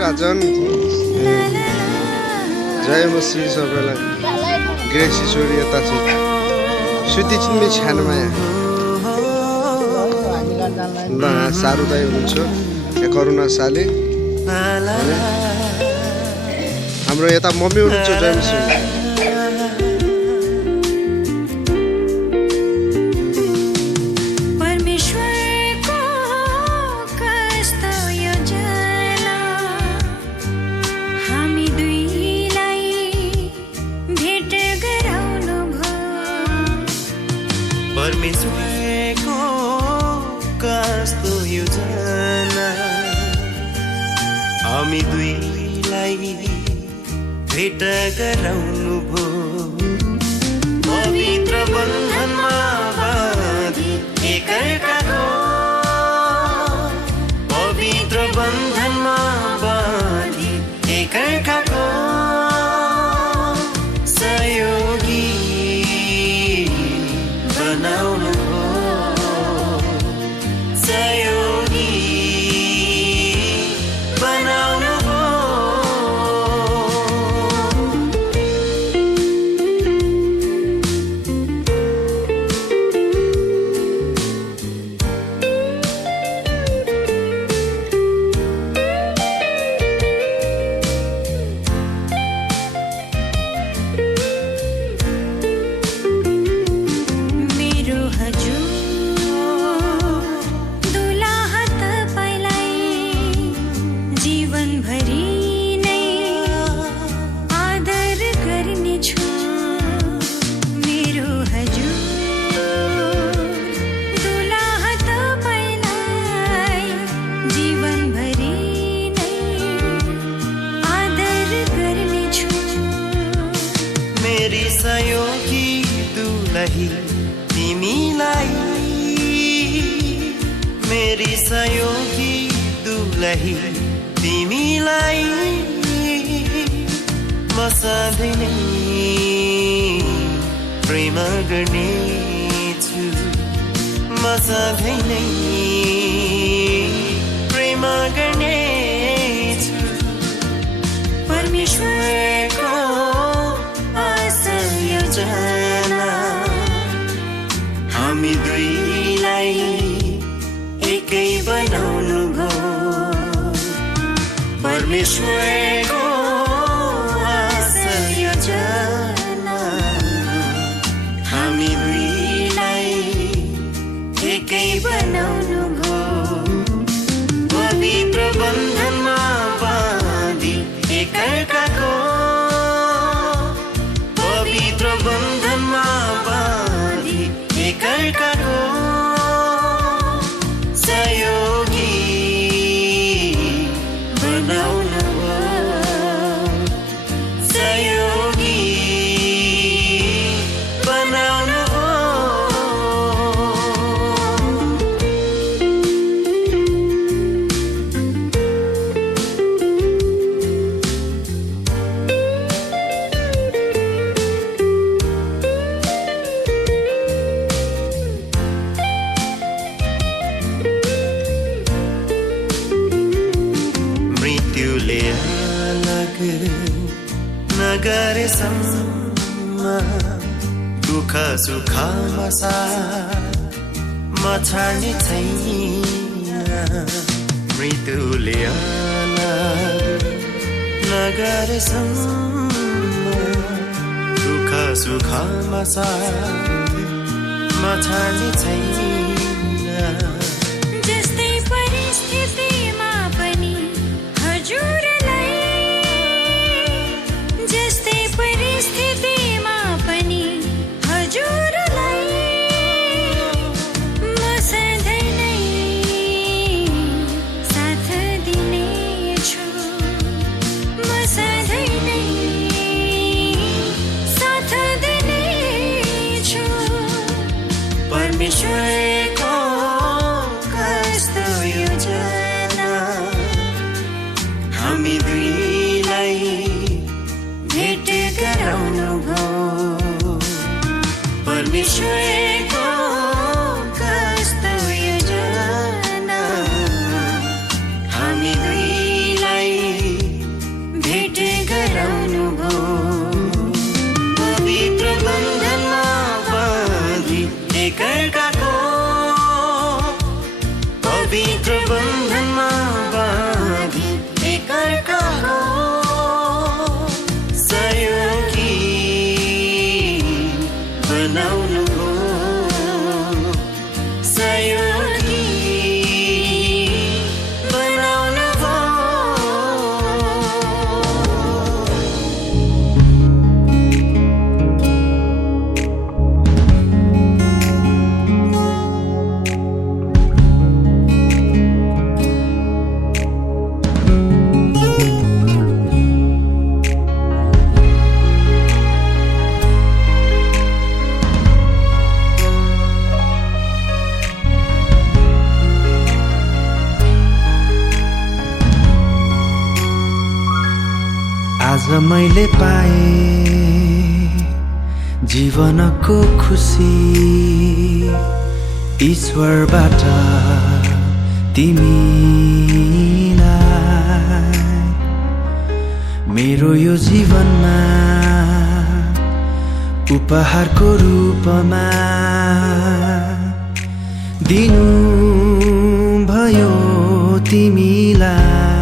राजन जय मसी सबैलाई ग्रेस ईश्वरी यता छ सुति चिन्मे छ्यानमा ल सारू दाइ हुनुहुन्छ करुणा साले हाम्रो यता मम्मी हुनुहुन्छ जय मसी परमेश्वरको कस्तो योजना हामी दुईलाई भेट गराउनु भो पवित्र बन्धनमा बाँधी एकअर्काको पवित्र बन्धनमा बाँधी एकअर्काको सहयोगी बनाउनु हो सहयोगी बनाउनु हो मेरी सहयोगी दुलही तिमीलाई मेरी सहयोगी दुलही तिमीलाई म सधैँ नै प्रेम गर्नेछु म सधैँ नै प्रेम गर्नेछु परमेश्वरको हामी दुईलाई एकै बनाउनु भो परमेश्वरको असल योजना हामी दुईलाई एकै बनाउनु भो पवित्र बन्धनमा बाँधी एकअर्काको पवित्र बन्धनमा बाँधी एकअर्काको सहयोगी बनाउनु हो सहयोगी बनाउनु हो मृत्युले अलग नगरेसम्म दुःख सुखमा साथ म छाड्ने छैन मृत्युले अलग नगरेसम्म दुःख सुखमा साथ म छाड्ने छैन जस्तै परिस्थितिमा पनि हजुरलाई जस्तै परिस्थितिमा पनि हजुरलाई म सधैँ नै साथ दिनेछु म सधैँ नै साथ दिनेछु परमेश्वरको कस्तो योजना हामी दुईलाई भेट गराउनु भो परमेश्वरको कस्तो योजना हामी दुईलाई बनाउनु हो सहयोगी बनाउनु हो आज मैले पाए जीवनको खुसी ईश्वरबाट तिमीलाई मेरो यो जीवनमा उपहारको रूपमा दिनु भयो तिमीलाई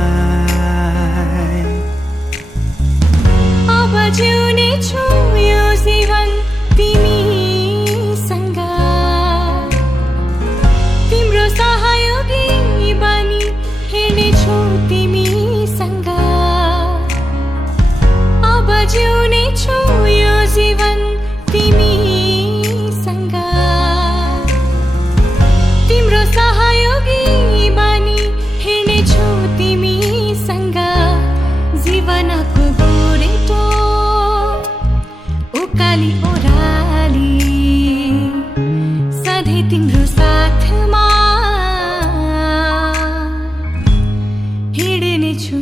जिउने छु यो जीवन तिमीसँग तिम्रो सहयोगी बनी हिँड्नेछु तिमीसँग अब जिउने छु यो जीवन तिमीसँग तिम्रो सहयोगी बनी हिँड्नेछु तिमीसँग जीवनको गोरेटो उकाली ओह्राली सधैँ तिम्रो साथमा हिँड्नेछु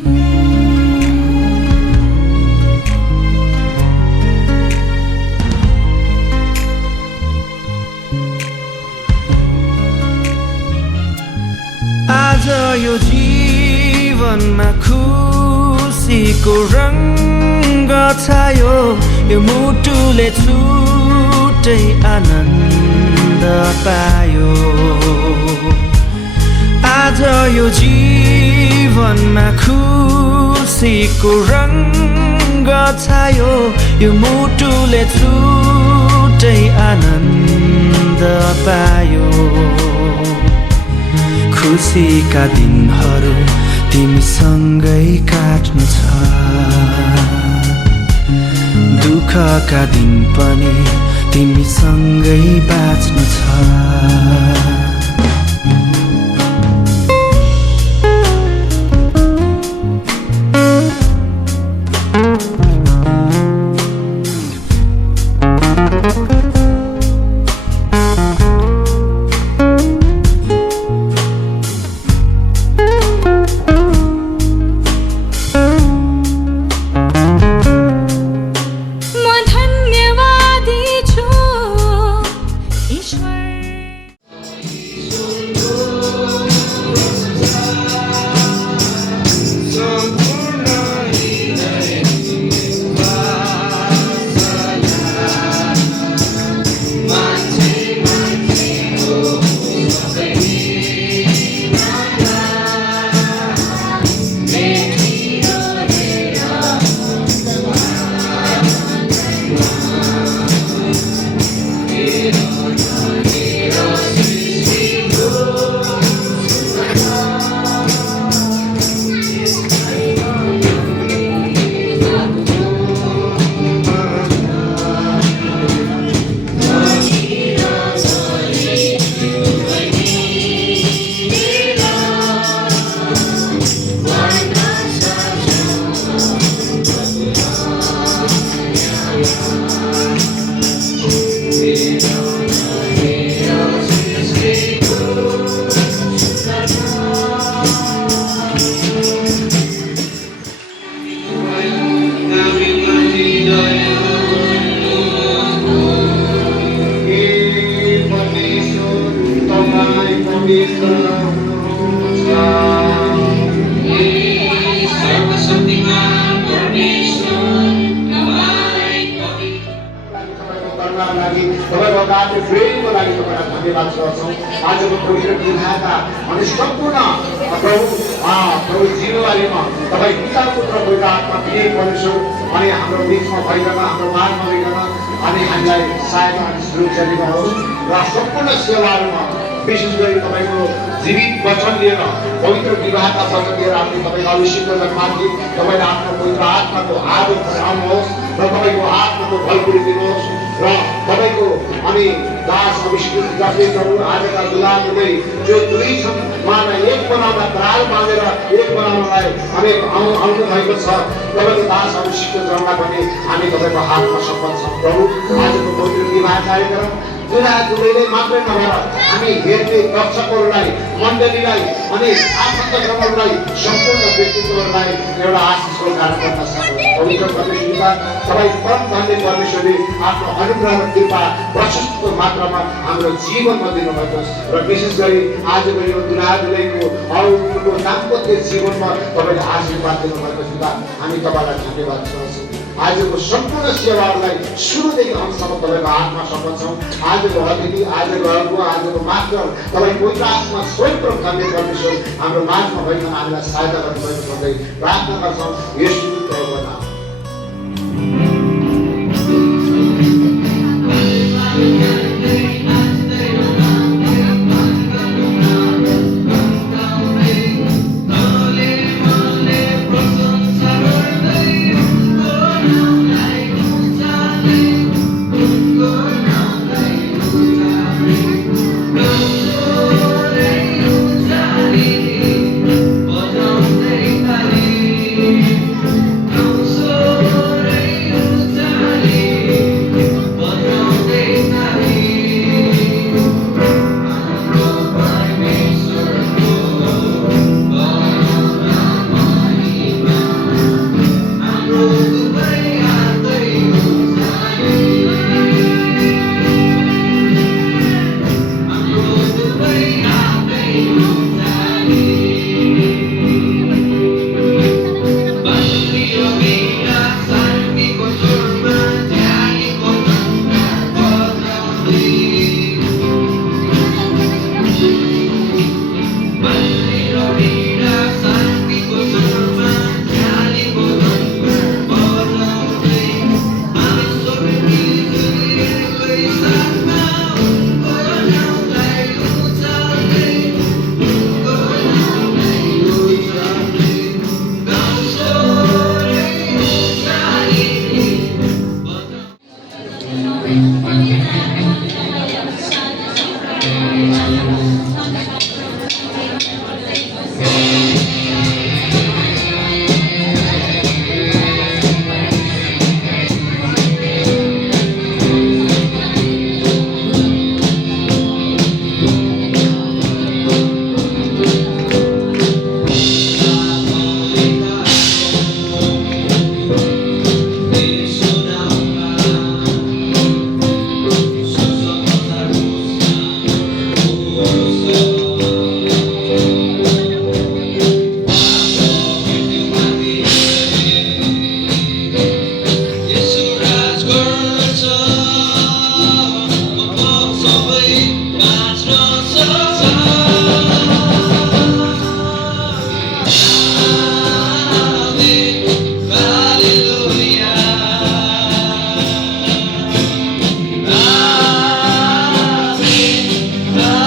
आज यो जीवनमा खुसीको रङ्ग छायो यो मुटुले छुट्टै आनन्द पायो आज यो जीवनमा खुसीको रङ्ग छायो यो मुटुले छुट्टै आनन्द पायो खुसीका दिनहरू तिमीसँगै काट्नु छ दुःखका दिन पनि तिमीसँगै बाँच्नु छ आजको पवित्र दिनका अनि सम्पूर्ण प्रभु जीववालीमा तपाईँ पिता पुत्र पवित्र आत्मा दिए परमेश्वर अनि हाम्रो बिचमा भइकन हाम्रो माझमा भइकन अनि हामीलाई सहायता अनि सुरक्षा दिनुहोस् र सम्पूर्ण सेवाहरूमा विशेष गरी तपाईँको जीवित वचन लिएर पवित्र विवाहका वचन लिएर हामीले तपाईँको अभिषेकलाई माथि तपाईँले आफ्नो पवित्र आत्माको आदर बनाउनुहोस् र तपाईँको आत्माको भलपुरी दिनुहोस् र तपाईँको अनि दास अभिषेक जसले प्रभु आजका दुलाहरूले जो दुई छन् उहाँलाई एक बनाउन कराल बाँधेर एक बनाउनलाई अनेक आउनु भएको छ तपाईँको दास अभिषेक जन्मलाई पनि हामी तपाईँको हातमा सम्पन्छौँ प्रभु आजको पवित्र विवाह कार्यक्रम दुलैले मात्रै नभएर हामी हेर्ने दर्शकहरूलाई मण्डलीलाई अनि आफन्तजनहरूलाई सम्पूर्ण व्यक्तित्वहरूलाई एउटा आशिषको कारण गर्न सक्छौँ पवित्र परमेश्वरका तपाईँ परम धन्य परमेश्वरले आफ्नो अनुग्रह र कृपा प्रशस्त मात्रामा हाम्रो जीवनमा दिनुभएको छ र विशेष गरी आजको यो दुलैको अरूको दाम्पत्य जीवनमा तपाईँले आशीर्वाद दिनुभएको छ हामी तपाईँलाई धन्यवाद दिन्छौँ आजको सम्पूर्ण सेवाहरूलाई सुरुदेखि अन्तसम्म तपाईँको हातमा सम्झन्छौँ आजको अतिथि आजको अगुवा आजको मास्टर तपाईँ पवित्र आत्मा स्वयं धन्य परमेश्वर हाम्रो माझमा भइकन हामीलाई सहायता गर्नुभएको भन्दै प्रार्थना गर्छौँ येशूको नाममा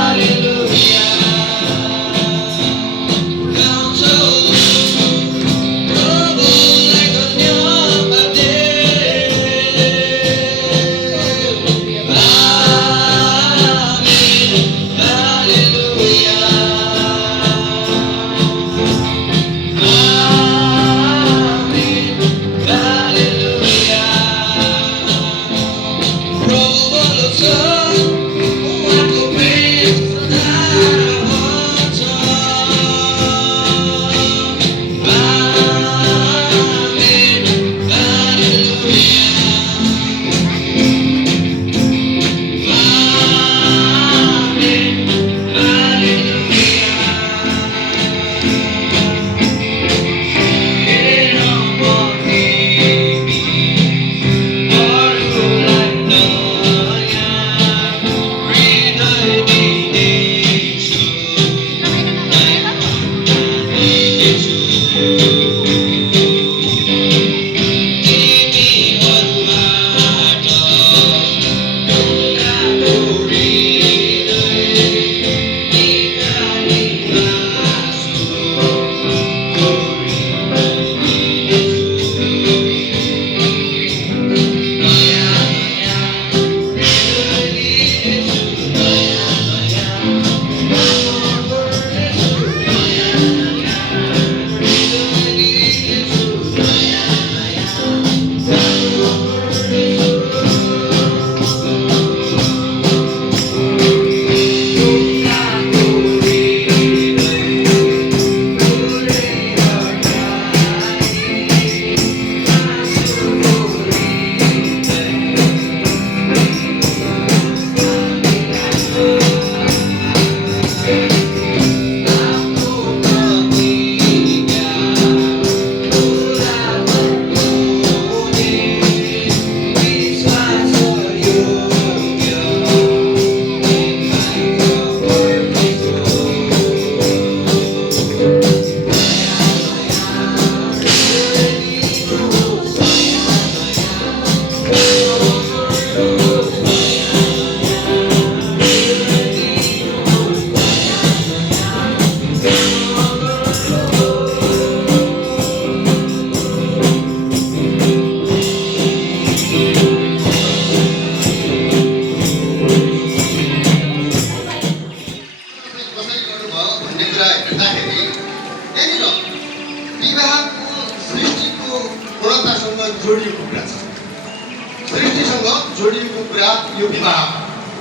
Hallelujah.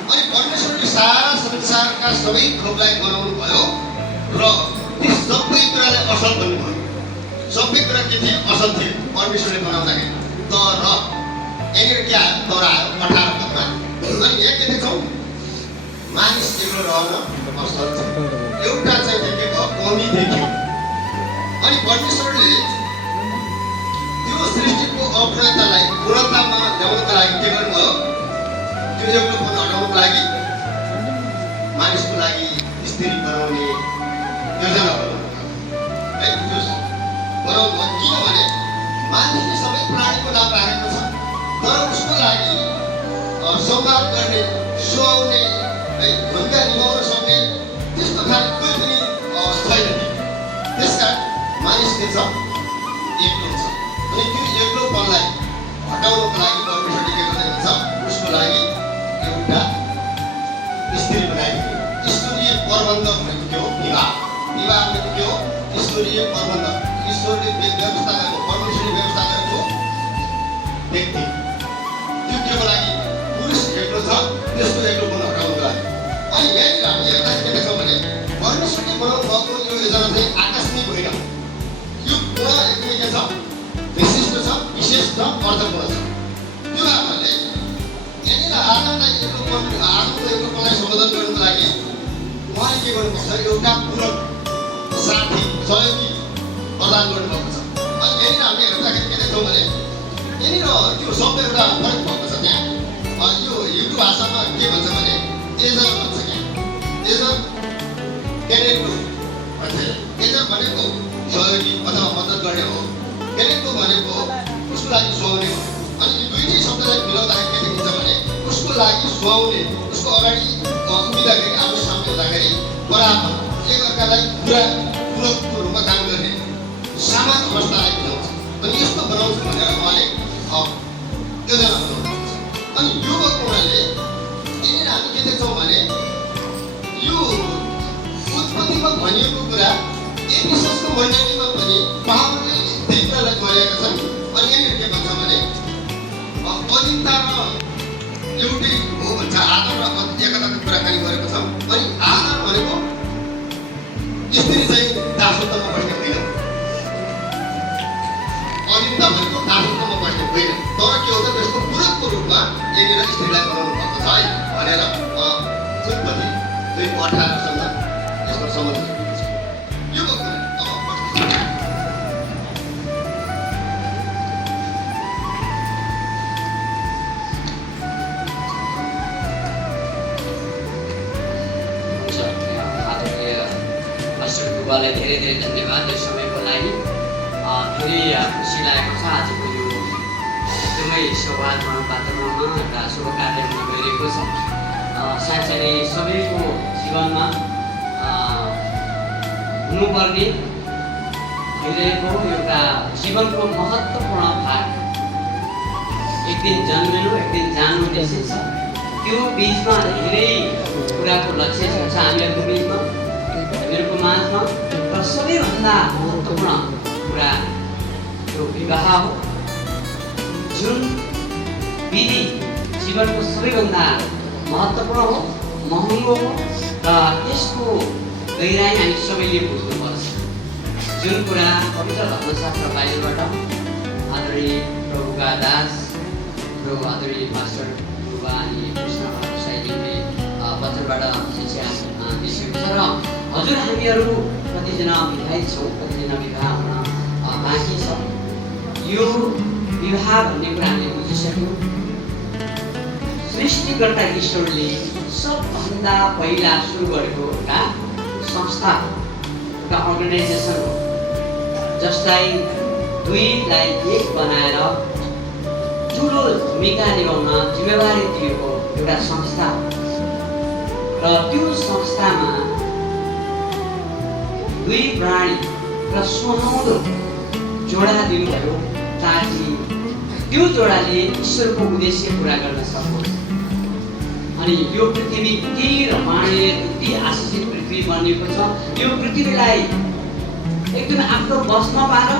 अनि परमेश्वरले सारा संसारका सबै थोकलाई बनाउनु भयो र ती सबै कुरालाई असल बन्नुभयो। सबै कुरा के थिए? असल थिए परमेश्वरले बनाउँदाखेरि। तर यहाँनिर के आयो? तर आयो 18 पदमा। अनि यहाँ के देख्छौँ? मानिस एक्लो रहन असल छ। एउटा चाहिँ के भयो? कमी देख्यो। अनि परमेश्वरले त्यो सृष्टिको अपूर्णतालाई पूर्णतामा ल्याउनको लागि के गर्नुभयो? त्यो एक्लोपन हटाउनको लागि मानिसको लागि स्त्री बनाउने योजना बनाउनु है। त्यो बनाउनु भयो। किनभने मानिसले सबै प्राणीको नाम राखेको छ, तर उसको लागि सम्मान गर्ने, सुहाउने है, भूमिका निभाउन सक्ने त्यस्तो खाले कोही पनि छैन। त्यसकारण मानिस के छ? एक्लो छ। अनि त्यो एक्लोपनलाई हटाउनको लागि परमेश्वरले के गरिरहेको छ? उसको लागि एउटा स्त्री बनाइदियो। ईश्वरीय प्रबन्ध भनेको के हो? विवाह। विवाह भनेको के हो? ईश्वरीय प्रबन्ध। ईश्वरले व्यवस्था गरेको, परमेश्वरले व्यवस्था गरेको व्यक्ति। त्यो केको लागि? पुरुष एक्लो छ, त्यसको एक्लोपन हटाउनको लागि। अनि यहाँनिर हामी हेर्दाखेरि के देख्छौँ भने परमेश्वरले बनाउनु भएको यो योजना चाहिँ आकस्मिक होइन। यो पूर्ण एकदमै के छ? विशिष्ट छ, विशेष छ, अर्थपूर्ण छ। त्यो कारणले यहाँनिर आदमको एक्लोपनलाई सम्बोधन गर्नुको लागि उहाँले के गर्नुपर्छ? एउटा पूरक साथी, सहयोगी प्रदान गर्नुभएको छ। अनि यहाँनिर हामी हेर्दाखेरि के देख्छौँ भने यहाँनिर त्यो शब्द एउटा फरक भएको छ। त्यहाँ यो हिब्रू भाषामा के भन्छ भने एजर भन्छ। क्या एजर केनेको भन्छ। एजर भनेको सहयोगी अथवा मद्दत गर्ने हो। केनेको भनेको उसको लागि सुहाउने हो। अनि यो दुईटै शब्दलाई मिलाउँदाखेरि के देखिन्छ भने उसको लागि सुहाउने, उसको अगाडि उभिँदाखेरि, आफ्नो सामने हुँदाखेरि बराबर एकअर्कालाई पूरकको रूपमा काम गर्ने समान अवस्थालाई बुझाउँछ। अनि यस्तो बनाउँछ भनेर उहाँले योजना बनाउनुहुन्छ। अनि यो भएको हुनाले यहाँनिर हामी के देख्छौँ भने यो उत्पत्तिमा भनिएको कुरा एफिससको मण्डलीमा पनि पावलले त्यही कुरालाई गरेका छन्। अनि यहाँनिर के भन्छ भने अधीनता एउटै हो भन्छ। आदर र एकताको कुराकानी गरेको छ। अनि आदर भनेको स्त्री चाहिँ दासत्वमा बस्ने होइन, अधीनता भनेको दासत्वमा बस्ने होइन। तर के हो त? त्यसको पूरकको रूपमा यहाँनिर स्त्रीलाई बनाउनु भएको छ है भनेर उत्पत्ति 2:18सँग यसको सम्बन्ध छ। यो कुरा बुबालाई धेरै धेरै धन्यवाद यो समयको लागि। फेरि खुसी लागेको छ आजको यो एकदमै सौभाग्यपूर्ण वातावरणमा एउटा शुभ कार्य हुन गइरहेको छ। साँच्चै सबैको जीवनमा हुनुपर्ने भइरहेको एउटा जीवनको महत्त्वपूर्ण भाग। एक दिन जन्मिनु, एक दिन जानु त्यसै छ। त्यो बिचमा धेरै कुराको लक्ष्य छ हामीहरूको बिचमा, हामीहरूको माझमा। र सबैभन्दा महत्त्वपूर्ण कुरा यो विवाह हो, जुन विधि जीवनको सबैभन्दा महत्त्वपूर्ण हो, महँगो हो। र यसको गहिराई हामी सबैले बुझ्नुपर्छ। जुन कुरा पवित्र धर्मशास्त्र बाइबलबाट आदरणीय प्रभुका दास प्रभु आदरणीय मास्टर बुबा अनि कृष्ण साईजीले वचनबाट शिक्षा दिएको छ। र हजुर हामीहरू कतिजना विवाहित छौँ, कतिजना विवाह हुन बाँकी छ। यो विवाह भन्ने कुरा हामीले बुझिसक्यौँ। सृष्टिकर्ता ईश्वरले सबभन्दा पहिला सुरु गरेको एउटा संस्था, एउटा अर्गनाइजेसन हो, जसलाई दुईलाई एक बनाएर ठुलो भूमिका निभाउन जिम्मेवारी दिएको एउटा संस्था हो। र त्यो संस्थामा दुई प्राणी र सुहाउँदो जोडा दिनुभयो ताकि त्यो जोडाले ईश्वरको उद्देश्य पुरा गर्न सकोस्। अनि यो पृथ्वी यति रमाणीय, यति आशिषित पृथ्वी बनेको छ। यो पृथ्वीलाई एकदमै आफ्नो बसमा पार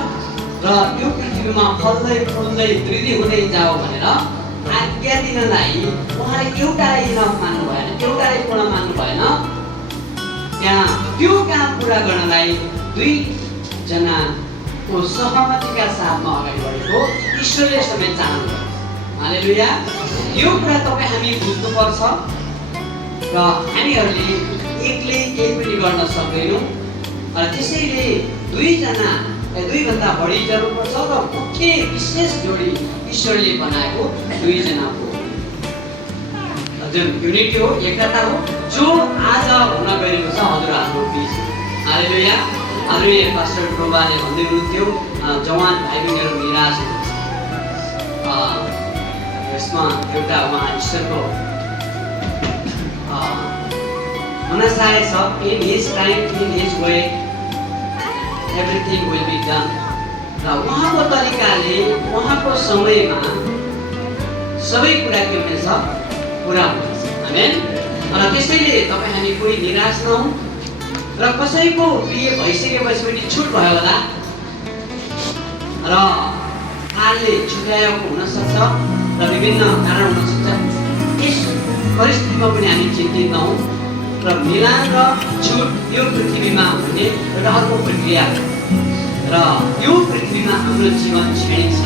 र यो पृथ्वीमा फल्दै फुल्दै वृद्धि हुँदै जाओ भनेर आज्ञा दिनलाई उहाँले एउटालाई इनफ मान्नु भएन। कुरालाई पूर्ण मान्नु भएन। त्यहाँ त्यो काम पुरा गर्नलाई दुईजनाको सहमतिका साथमा अगाडि बढेको ईश्वरले समेत चाहनुहुन्छ। हालेलुया। यो कुरा तपाईँ हामी बुझ्नुपर्छ र हामीहरूले एक्लै केही पनि गर्न सक्दैनौँ। र त्यसैले दुईजना दुईभन्दा बढी जरुरत पर्छ र मुख्य विशेष जोडी ईश्वरले बनाएको दुईजनाको जुन युनिटी हो, एकता हो, जो आज हुन गएको छ हजुरहरूको बिच। हालेलुया। आदरणीय पास्टर प्रोभाले भन्दै हुनुहुन्थ्यो जवान भाइ बहिनीहरू निराश हुनुहुन्छ। यसमा एउटा उहाँ ईश्वरको मनसाय छ। In his time, in his way everything will be done. र उहाँको तरिकाले उहाँको समयमा सबै कुरा के हुनेछ, पुरा हुनेछ। आमेन। र त्यसैले तपाईँ हामी कोही निराश नहौँ। र कसैको बिहे भइसकेपछि पनि छुट भयो होला र कालले छुट्याएको हुनसक्छ र विभिन्न कारण हुनसक्छ। यस परिस्थितिमा पनि हामी चिन्तित नहौँ र मिलान र छुट यो पृथ्वीमा हुने एउटा अर्को प्रक्रिया र यो पृथ्वीमा हाम्रो जीवन क्षणिक छ।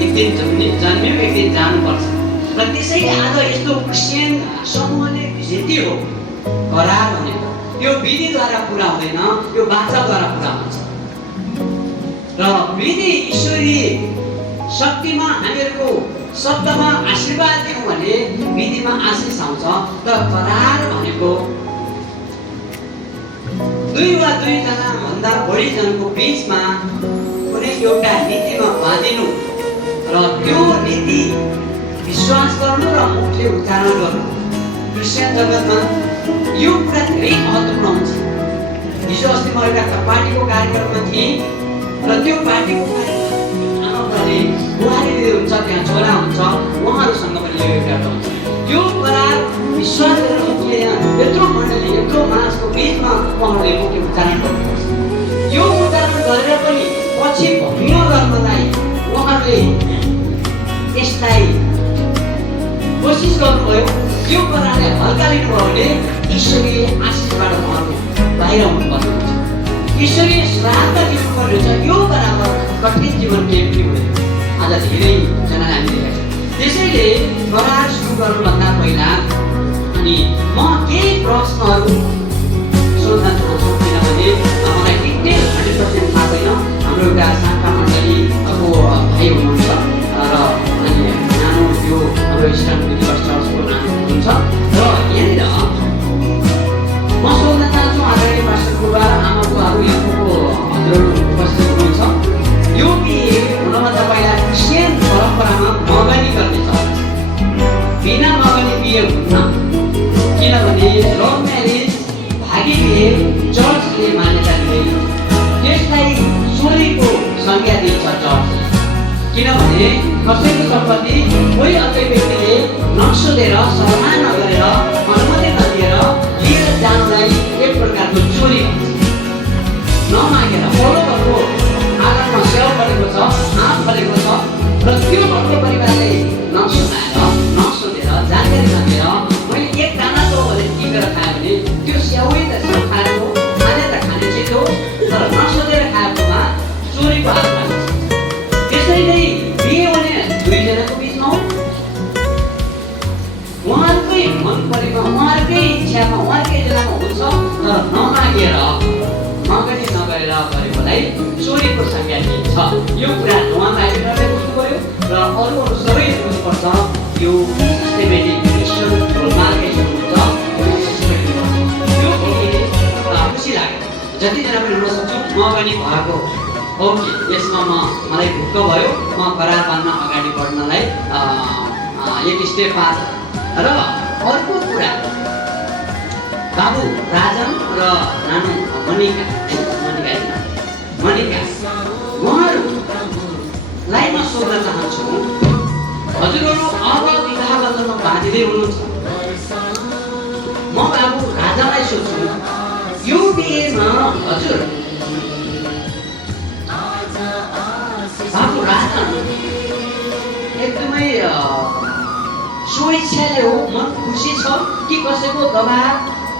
एक दिन जन्म्यौँ, एक दिन जानुपर्छ। र त्यसैले आज यस्तो क्रिस्चियन समूहले भिजिटी हो करार भनेको यो विधिद्वारा पुरा हुँदैन, यो वाचाद्वारा पुरा हुन्छ। र विधि ईश्वरीय शक्तिमा हामीहरूको शब्दमा आशीर्वाद दियौँ भने विधिमा आशिष आउँछ। तर करार भनेको दुई वा दुईजना भन्दा बढी जनको बिचमा कुनै एउटा नीतिमा बाँधिनु र त्यो नीति विश्वास गर्नु र मुखले उच्चारण गर्नु। क्रिस्चियन जगतमा यो कुरा धेरै महत्त्वपूर्ण हुन्छ। हिजो अस्ति म एउटा पार्टीको कार्यक्रममा थिएँ र त्यो पार्टीको आमाले बुहारी दिँदै हुन्छ, त्यहाँ छोरा हुन्छ, उहाँहरूसँग पनि यो एउटा हुन्छ। यो करार विश्वास गरेर मुखले यत्रो मण्डली यत्रो मानिसको बिचमा उहाँहरूले मुखले उच्चारण गर्नुपर्छ। यो उच्चारण गरेर पनि पछि भङ्ग गर्नलाई उहाँहरूले यसलाई कोसिस गर्नुभयो। यो करारले हल्का लिनुभयो भने ईश्वरीय आशिषबाट उहाँहरू बाहिर हुनुपर्ने हुन्छ। ईश्वरीय श्राद्ध दिनुपर्ने हुन्छ। यो बराबर कठिन जीवन केही पनि हुँदैन। आज धेरैजना हामी देखेका छौँ। त्यसैले करार सुरु गर्नुभन्दा पहिला अनि म केही प्रश्नहरू सोध्न चाहन्छु, किनभने मलाई डिटेल 100% थाहा छैन। हाम्रो एउटा शाखा मण्डलीको भाइ हुनुहुन्छ र अनि नानो यो हाम्रो इस्टर्न युनिभर्स चर्चको नाम हुनुहुन्छ र यहाँनिर म सोध्न चाहन्छु आदरणीय पास्टर बुबा आमा बुबाहरू यहाँको हजुरहरू उपस्थित हुनुहुन्छ। यो बिहे हुनभन्दा पहिला क्रिस्चियन परम्परामा मगनी गर्नेछ। बिना मगनी बिहे हुन्न, किनभने लभ म्यारेज भागी बिहे चर्चले मान्यता दिँदैन। त्यसलाई चोरीको संज्ञा दिन्छ चर्चले। किनभने कसैको सम्पत्ति कोही अर्कै व्यक्तिले नसोधेर सल्लाह नगरेर अनुमति नदिएर लिएर जानुलाई एक प्रकारको चोरी भन्छ। नमागेर परोपरको आँगनमा सेवा गरेको छ, आँप गरेको छ र त्यो घरको परिवारले नसुनाएर नसोधेर जानकारी नदिएर मैले एक दाना त भने टिपेर खायो भने त्यो स्याउै त स्याउ खाएको खाने त खाने चिज हो, तर नसोधेर खाएकोमा चोरीको हात लाग्छ। त्यसैले बिहे हुने दुईजनाको बिचमा हो, उहाँहरूकै मन परेमा उहाँहरूकै इच्छामा उहाँहरूकै जनामा हुन्छ। तर नमागेर मगनी नगरेर गरेकोलाई चोरीको संज्ञा दिन्छ। यो कुरा उहाँलाई बुझ्नु पर्यो र अरू सबै बुझ्नुपर्छ। यो सिस्टेमेटिक ईश्वरको मार्गदर्शन हुन्छ। यो खुसी लाग्यो। जतिजना पनि हुन सक्छु मगनी भएको हो कि यसमा मलाई ढुक्क भयो। म करार बाँध्न अगाडि बढ्नलाई एक स्टेप पास। र अर्को कुरा बाबु राजन र नानु मनिका उहाँहरूलाई म सोध्न चाहन्छु, हजुरहरू अब विवाह बन्धनमा बाँधिँदै हुनुहुन्छ। म बाबु राजालाई सोध्छु, यो बिहेमा हजुर बाबु राजन एकदमै स्वेच्छाले हो, मन खुसी छ कि कसैको दबाब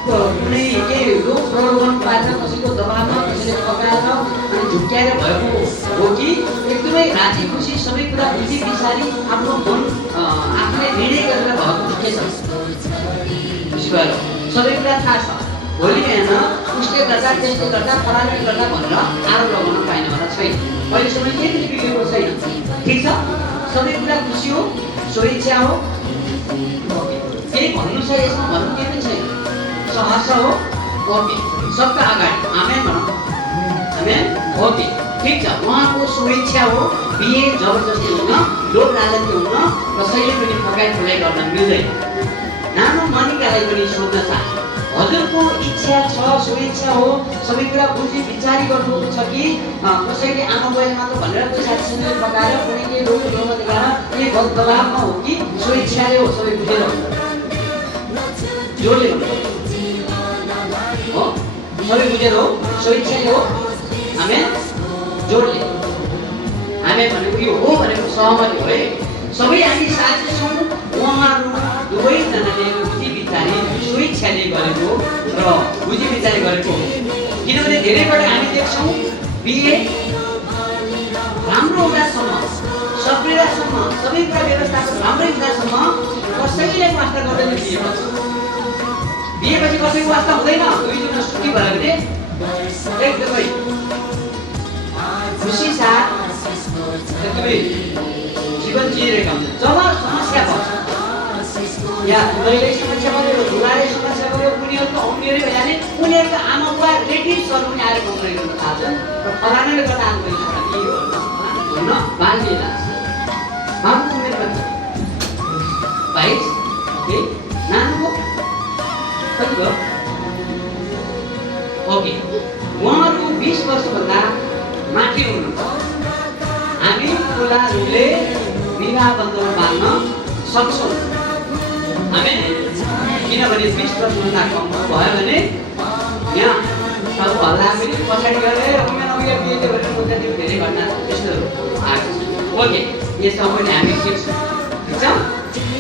कुनै केही रोग प्रलोभन पारेर कसैको दबाबमा कसैले पकाएर अनि झुक्क्याएर भएको हो कि एकदमै राजी खुसी सबै कुरा बुझी बिचारी आफ्नो मन आफूले निर्णय गरेर भएको के छ सबै कुरा थाहा छ। भोलि बिहान उसले गर्दा त्यसले गर्दा फलाले गर्दा भनेर आरोप लगाउन पाइनेवाला छैन। अहिलेसम्म केही पनि बिग्रेको छैन। ठिक छ, सबै कुरा खुसी हो, स्वेच्छा हो, केही भन्नु छ यसमा, भन्नु केही पनि छैन, सहज हो, ओके सबका अगाडि आमेन भनौँ, आमेन, ओके ठिक छ। उहाँको स्वेच्छा हो, बिहे जबरजस्ती हुन, लोभ लालची हुन, कसैले पनि फकाइ फुलाइ गर्न मिल्दैन। नानो मनिकालाई पनि सोध्न चाहे हजुरको इच्छा छ, स्वेच्छा हो, सबै कुरा बुझी विचारी गर्नुभएको छ कि कसैले आमा बुवाले मात्र भनेर साथीसँग पकाएर कुनै केही रोग रोगमा देखाएर केही दबाबमा हो कि स्वेच्छाले हो, सबै बुझेर जोडले हो, सबै बुझेर हो, स्वेच्छाले हो, आमेन, जोडले आमेन भनेको यो हो भनेको सहमति हो है। सबै हामी साथी छौँ, उहाँहरू दुवैजनाले बुझी विचारी स्वेच्छाले गरेको र बुझी विचारी गरेको हो। किनभने धेरैपल्ट हामी देख्छौँ बिहे राम्रो हुँदासम्म, सप्रिँदासम्म, सबै कुरा व्यवस्थापन राम्रै हुँदासम्म कसैले वास्ता गर्दैन। बिहेपछि कसैको वास्ता हुँदैन। दुईजना सुखी भयो भने एकदमै खुसी साथ एकदमै जीवन जिइरहेका हुन्छ। जब समस्या पर्छ या बुढाइले समस्या पऱ्यो, बुढाले समस्या पऱ्यो, उनीहरूको औँलीहरू भइहाल्ने, उनीहरूको आमा बुवा रिलेटिभ्सहरू पनि आएर बस्न थाल्छ र फलानाले गर्दा आज मैले छोरा दियो हुन बाल्ने लाग्छ। बाबुको उमेर कति? 22 नानुको कति भयो? ओके, उहाँहरू 20 वर्षभन्दा माथि हुनुहुन्छ। हामी ठुलाहरूले विवाह बन्धन बाँध्न सक्छौँ, आमेन। किनभने 20 वर्षभन्दा कम भयो भने यहाँ अब हल्ला पनि पछाडि गएर उमेर बिहे गरेर मुद्दा धेरै घटना त्यस्तोहरू आएको छ। ओके, यसमा पनि हामी सिक्छौँ, ठिक छ।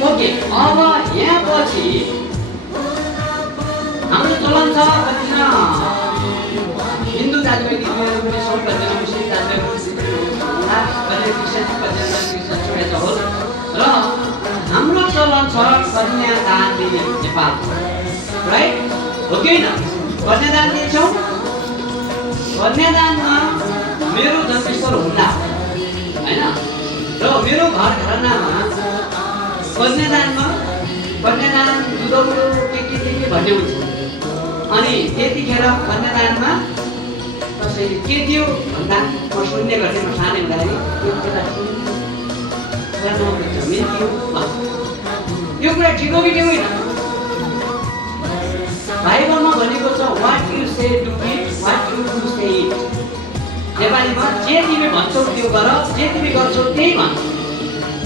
ओके, अब यहाँ पछि हाम्रो चलन छ कतिजना हिन्दू दाजुभाइ दिदीबहिनीहरू पनि छौँ, कतिजना मुस्लिम दाजुभाइ छोडेको हो र हाम्रो चलन छ कन्यादान दिने नेपाल, राइट हो कि होइन? कन्यादान दिन्छौँ। कन्यादानमा मेरो जन्मस्थल हुँदा होइन र मेरो घर घरनामा कन्यादान दुधौलो के भन्ने हुन्छ। अनि त्यतिखेर कन्यादानमा कसैले के दियो भन्दा म सुन्ने गर्थेँ। म सानै हुँदाखेरि यो कुरा ठिक हो कि ठिक होइन? बाइबलमा भनेको छ what you say do it, what you do say it. नेपालीमा जे तिमी भन्छौ त्यो गर, जे तिमी गर्छौ त्यही भन्छ।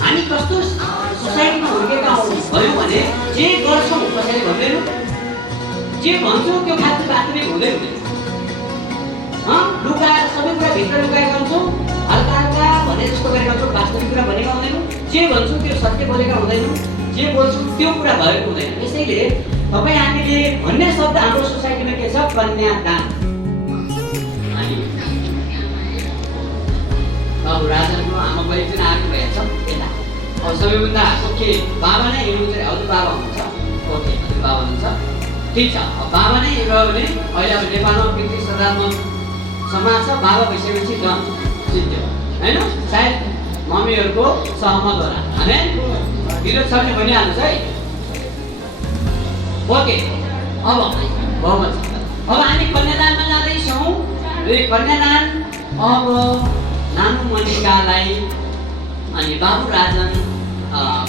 हामी कस्तो सोसाइटीमा हुर्केका भयौँ भने जे गर्छौँ कसैले भन्दैन, जे भन्छौँ त्यो खालको वास्तविक हुँदै हुँदैन। लुकाएर सबै कुरा भित्र लुकाएर गर्छौँ, हल्का हल्का भने जस्तो गरेर गर्छौँ, वास्तविक कुरा भनेका हुँदैनौँ। जे भन्छौँ त्यो सत्य बोलेका हुँदैनौँ, जे बोल्छौँ त्यो कुरा भएको हुँदैन। यसैले तपाईँ हामीले भन्ने शब्द हाम्रो सोसाइटीमा के छ? कन्यादान। अब राजाको आमा बुवा पनि आएको भएछ यता। अब सबैभन्दा ओके बाबा नै हिँड्नु चाहिँ हजुर बाबा हुनुहुन्छ, ओके हजुर बाबा हुनुहुन्छ, ठिक छ। अब बाबा नै रह्यो भने अहिले अब नेपालमा ब्रिटिस सदामा समाज छ, बाबा भइसकेपछि डन सिद्धि हो होइन? सायद मम्मीहरूको सहमत होला, होइन? विरोध छ भने भनिहाल्नुहोस् है। ओके, अब बहुमत छ। अब हामी कन्यादानमा जाँदैछौँ। कन्यादान अब नानु मनिकालाई अनि बाबु राजन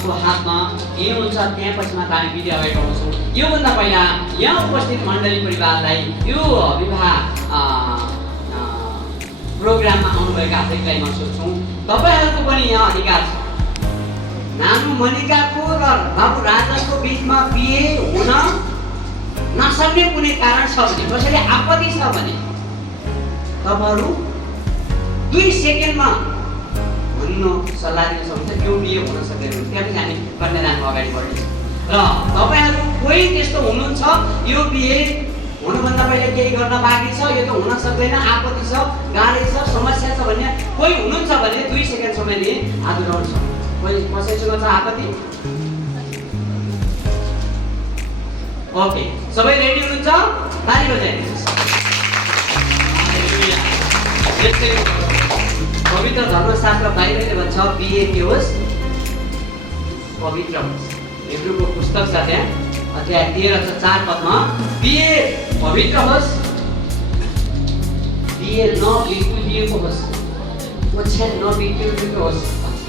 को हातमा दिनुहुन्छ। त्यहाँ पछि मात्र हामी विधि अगाडि बढाउँछौँ। योभन्दा पहिला यहाँ उपस्थित मण्डली परिवारलाई यो विवाह प्रोग्राममा आउनुभएका हार्दिकलाई म सोध्छौँ, तपाईँहरूको पनि यहाँ अधिकार छ। नानु मनिकाको र बाबु राजनको बिचमा बिहे हुन नसक्ने कुनै कारण छ भने, कसैले आपत्ति छ भने तपाईँहरू 2 सेकेन्डमा भन्न हुन्न सल्लाह दिन सक्नुहुन्छ त्यो बिहे हुन सक्दैन त्यहाँ पनि हामी कन्यादानमा अगाडि बढ्नेछौँ र तपाईँहरू कोही त्यस्तो हुनुहुन्छ यो बिहे हुनुभन्दा पहिले केही गर्न बाँकी छ यो त हुन सक्दैन आपत्ति छ गाह्रो छ समस्या छ भन्ने कोही हुनुहुन्छ भने 2 सेकेन्ड समय लिए हात उठाउन सक्नुहुन्छ कोही कसैसँग छ आपत्ति ओके सबै रेडी हुनुहुन्छ ताली बजाइदिनुहोस् पवित्र धर्मशास्त्र बाइबलले भन्छ बिहे के होस् पवित्र होस् हिब्रूको पुस्तक छ त्यहाँ अध्याय 13:4 पदमा बिहे पवित्र होस् बिहे नबिग्रिएको होस् ओछ्यान नबिग्रिएको होस्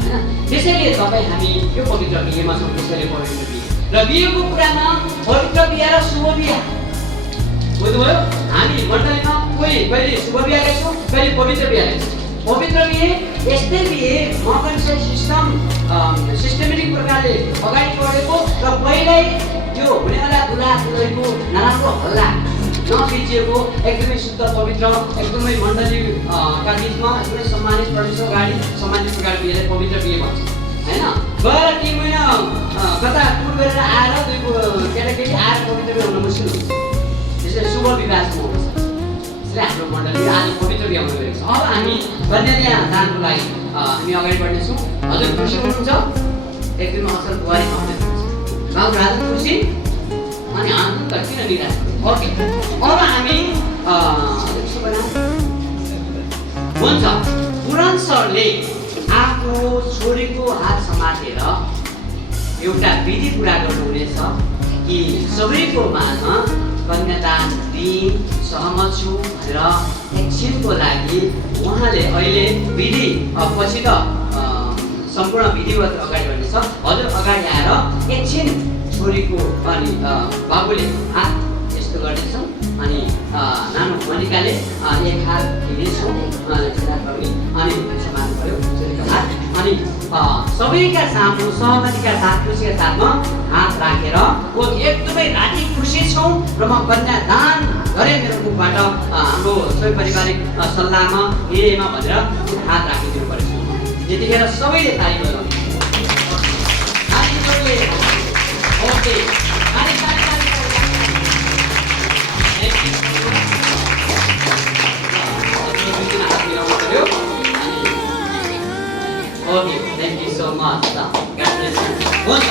हैन त्यसैले तपाईँ हामी यो पवित्र बिहेमा छौँ त्यसैले पवित्र बिहे र बिहेको कुरामा पवित्र बिहे र शुभ बिहे बुझ्नुभयो हामी मण्डलीमा कोही कहिले शुभ बिहे गर्छौँ कहिले पवित्र बिहे गर्छौँ पवित्र बिहे यस्तै बिहे मकनसेल सिस्टमेटिक प्रकारले अगाडि बढेको र पहिल्यै त्यो हुनेवाला दुला दुलहीको नराम्रो हल्ला नबिजिएको एकदमै शुद्ध पवित्र एकदमै मण्डलीका बिचमा एकदमै सम्मानित परमेश्वर अगाडि सम्मानित प्रकार बिहेलाई पवित्र बिहे भन्छ हैन गएर 3 महिना कता टुर गरेर आएर केटाकेटी आएर पवित्र बिहे हुन मुस्किल हुन्छ त्यसैले शुभ विवाहमा हुन्छ त्यसैले हाम्रो मण्डली आज पवित्र बिहे हुन गएको छ अब हामी कन्यादान दानको लागि हामी अगाडि बढ्नेछौँ हजुर खुसी हुनुहुन्छ एकदमै असल बुहारी पाउने गाउँ राजा खुसी अनि आनन्द किन निराश ओके अब हामी हुन्छ पुराण सरले आफ्नो छोरीको हात समातेर एउटा विधि पुरा गर्नुहुनेछ कि सबैको माझमा कन्यादान दिई सहमत छु भनेर एकछिनको लागि उहाँले अहिले विधि पछि त सम्पूर्ण विधिवत अगाडि बढ्नेछ हजुर अगाडि आएर एकछिन छोरीको अनि बाबुले हात यस्तो गर्नेछौँ अनि नानो मनिकाले एक हात दिनेछौँ अनि समान भयो छोरीको हात अनि सबैका सामु सहमतिका साथ खुसीका साथमा हात राखेर एकदमै राति खुसी छौँ र म कन्यादान गरेँ मेरो मुखबाट हाम्रो सबै पारिवारिक सल्लाहमा निर्णयमा भनेर हात राखिदिनु पर्छ यतिखेर सबैले ताली बजाउने okay okay thank you so much हुन्छ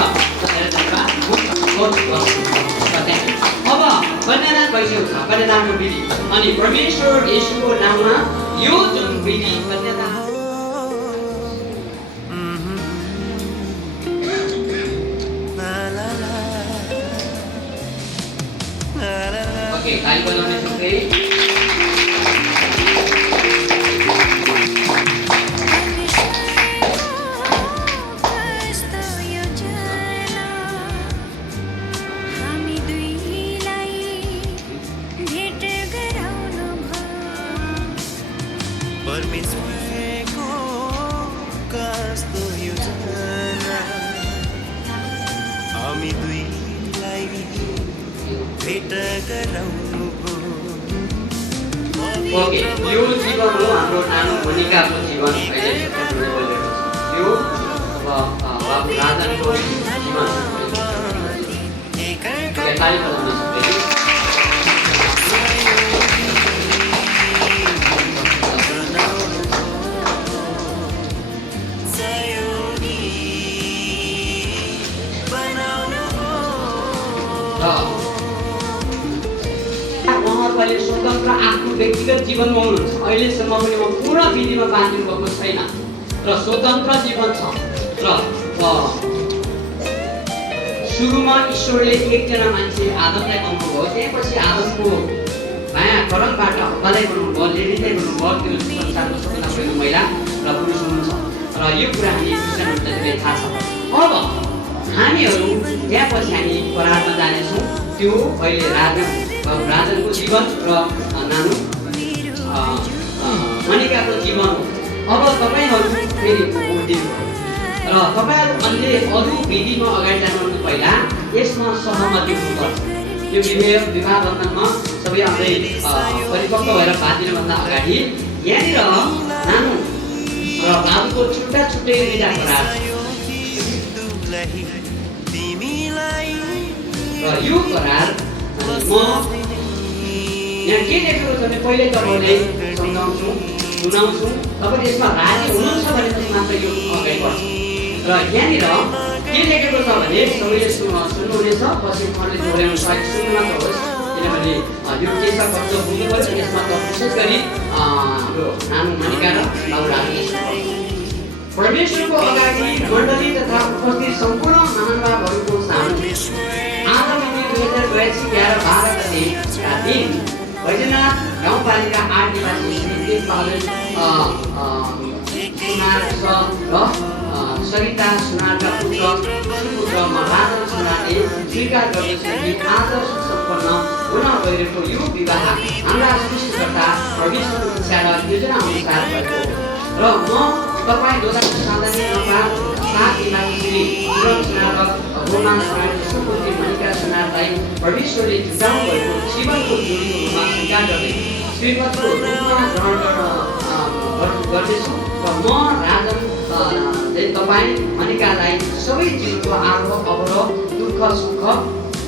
अब कन्यादान भइसकेको छ कन्यादानको विधि अनि परमेश्वर येशूको नाममा यो जुन विधि कन्यादान ओके ताली बजाउने छौँ परमेश्वरको कस्तो योजना हामी दुईलाई भेट गराउनु ओके यो जीवन हो हाम्रो नानो मोनिकाको जीवन अहिले यो बाबु राजनको जीवन ताली बजाउन सक्दैन उहाँहरूले स्वतन्त्र आफ्नो व्यक्तिगत जीवनमा हुनुहुन्छ अहिलेसम्म पनि म पूर्ण विधिमा बाँधिनु भएको छैन र स्वतन्त्र जीवन छ र सुरुमा ईश्वरले एकजना मान्छे आदमलाई बनाउनुभयो त्यसपछि आदमको माया करमबाट हब्बालाई बनाउनुभयो लेडीलाई बनाउनुभयो त्यो संसारको सबैभन्दा पहिलो महिला र पुरुष हुनुहुन्छ र यो कुरा हामी क्रिस्चियनहरूलाई थाहा छ अब हामीहरू त्यहाँपछि हामी परारमा जानेछौँ त्यो अहिले राजनको जीवन र नानो मनिकाको जीवन हो अब तपाईँहरू फेरि उठ्दिनु र तपाईँहरू अन्य अरू विधिमा अगाडि जानुभन्दा पहिला यसमा सहमति हुनुपर्छ यो विवाह बन्धनमा सबै आउँदै परिपक्व भएर बाँधिनुभन्दा अगाडि यहाँनिर नानो र बाबुको छुट्टा छुट्टै दुईटा करार दुलही तिमीलाई र यो करार म यहाँ के लेखेको छ भने पहिले तपाईँले सम्झाउँछु सुनाउँछु तपाईँले यसमा राजी हुनुहुन्छ भनेपछि मात्र यो अगाडि बढ्छ र यहाँनिर के लेखेको छ भने सबैले सुन्नुहुनेछ पछि उहाँले दोहोऱ्याउनु सायद सुन्नु मात्र होस् किनभने यो केसा कस्तो हुनु पर्छ यसमा त विशेष गरी हाम्रो नानु मनिका र बाबु राजु परमेश्वरको अगाडि मण्डली तथा उपस्थित सम्पूर्ण महानुभावहरूको सामु आज मिति 2082 11/12 गतेका दिन बैजनाथ गाउँपालिका 8 निवासी श्री तेजबहादुर सुनार र सरिता सुनारका पुत्र सुपुत्र राजन सुनारले स्वीकार गर्दछ कि आज सुसम्पन्न हुन गइरहेको यो विवाह हाम्रा सृष्टिकर्ता परमेश्वरको इच्छा र योजना अनुसार भएको र म तपाईँ दोधार साधन सात निवासी श्री पुरन सुनार र रोमान सुनारको सुपुत्री मनिका सुनारलाई परमेश्वरले जुटाउनु भएको जीवनको जोडीको रूपमा स्वीकार गर्दै श्रीमतको रूपमा ग्रहण गर्दैछु र म राजन तपाईँ मनिकालाई सबै जीवनको आरोह अवरोह दुःख सुख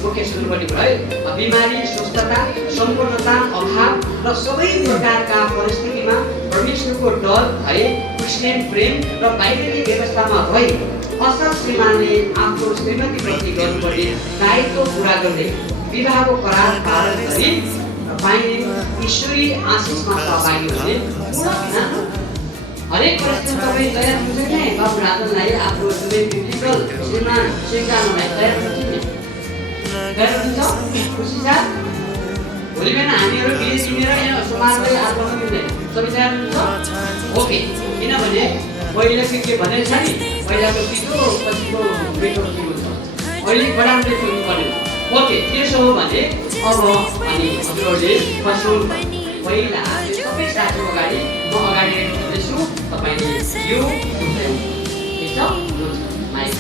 मुख्य सुन्नुपर्ने भयो है बिमारी स्वस्थता सम्पूर्णता अभाव र सबै प्रकारका परिस्थितिमा परमेश्वरको डर भए कृष्ण प्रेम र बाहिरी व्यवस्थामा रही असल श्रीमानले आफ्नो श्रीमतीप्रति गर्नुपर्ने दायित्व पुरा गर्दै विवाहको करार पालन गरी पाइने ईश्वरी आशिषमा सहभागी हुने हरेक परिस्थितिमा तपाईँ तयार हुन्छ कि बाबु राजनलाई आफ्नो दुवै बिब्लिकल श्रीमान स्वीकार्नलाई तयार हुन्छ तयार हुन्छ खुसी छ भोलि बिहान हामीहरू बिहे सुनेर यहाँ समाजलाई आत्मा मिल्दैन सबै तयार हुन्छ ओके किनभने पहिलाको के भनेको छ नि पहिलाको पिठो पछिको पेटो हुन्छ अहिले बडामले सुन्नु पर्ने ओके त्यसो हो भने अब हामी हजुरहरूले पशु पहिला सबै साथीको अगाडि म अगाडि हुँदैछु तपाईँले यो ठिक छ माइक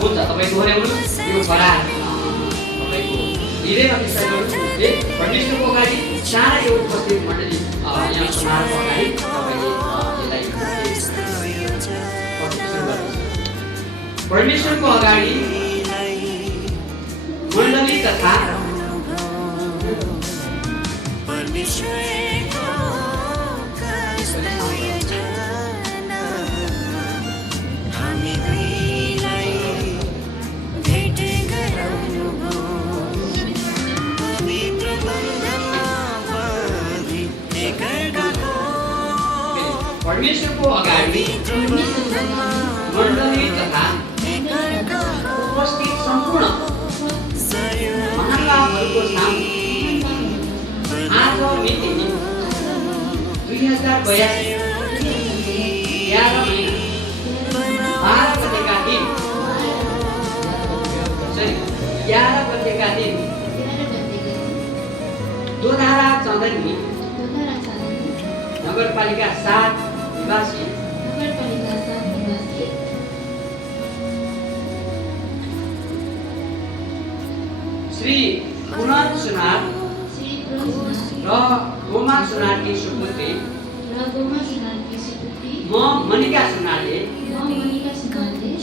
हुन्छ तपाईँ दोहोऱ्याउनु यो करार तपाईँको हृदयमा विश्वास गर्नुहुन्छ परमेश्वरको अगाडि सारा यो उपस्थित मण्डली यहाँ समाजको अगाडि तपाईँले यसलाई परमेश्वरको अगाडि मण्डली तथा परमेश्वरको अगाडि मण्डली तथा उपस्थित सम्पूर्ण महानुभावहरूको सामु आज मिति 2082 11 महिना 12 गतेका दिन 11 गतेका दिन दोधारा चन्दनी नगरपालिका 7 निवासी श्री पुरन सुनार र गोमा सुनारकी सुपुत्री म मनिका सुनारले